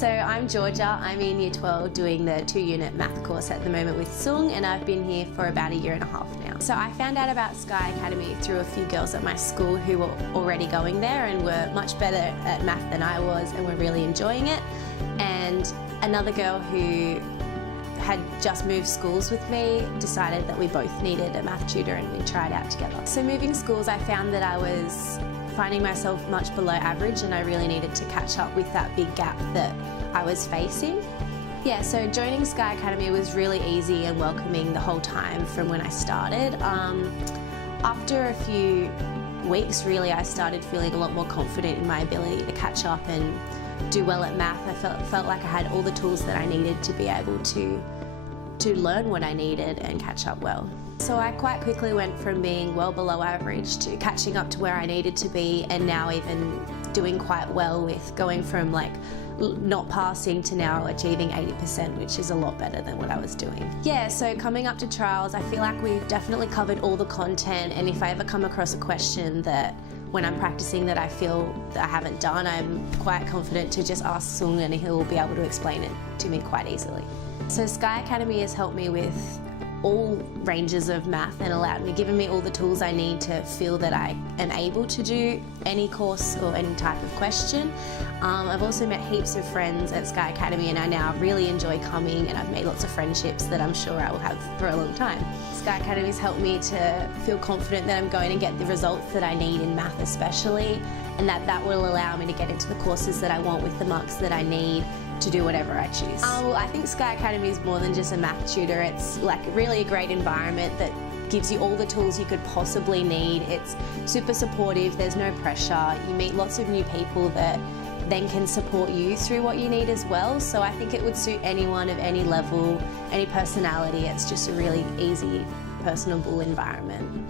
So I'm Georgia. I'm in Year 12 doing the 2-unit math course at the moment with Sung, and I've been here for about 1.5 years now. So I found out about Sky Academy through a few girls at my school who were already going there and were much better at math than I was and were really enjoying it. And another girl who had just moved schools with me decided that we both needed a math tutor, and we tried out together. So moving schools, I found that I was finding myself much below average, and I really needed to catch up with that big gap that I was facing. Yeah, so joining Sky Academy was really easy and welcoming the whole time from when I started. After a few weeks, really, I started feeling a lot more confident in my ability to catch up and do well at math. I felt like I had all the tools that I needed to be able to learn what I needed and catch up well. So I quite quickly went from being well below average to catching up to where I needed to be, and now even doing quite well, with going from like not passing to now achieving 80%, which is a lot better than what I was doing. Yeah, so coming up to trials, I feel like we've definitely covered all the content, and if I ever come across a question that when I'm practicing that I feel that I haven't done, I'm quite confident to just ask Sung and he'll be able to explain it to me quite easily. So Sky Academy has helped me with all ranges of math and given me all the tools I need to feel that I am able to do any course or any type of question. I've also met heaps of friends at Sky Academy, and I now really enjoy coming, and I've made lots of friendships that I'm sure I will have for a long time. Sky Academy has helped me to feel confident that I'm going to get the results that I need in math especially, and that will allow me to get into the courses that I want with the marks that I need to do whatever I choose. Well, I think Sky Academy is more than just a math tutor. It's like really a great environment that gives you all the tools you could possibly need. It's super supportive, there's no pressure. You meet lots of new people that then can support you through what you need as well. So I think it would suit anyone of any level, any personality. It's just a really easy, personable environment.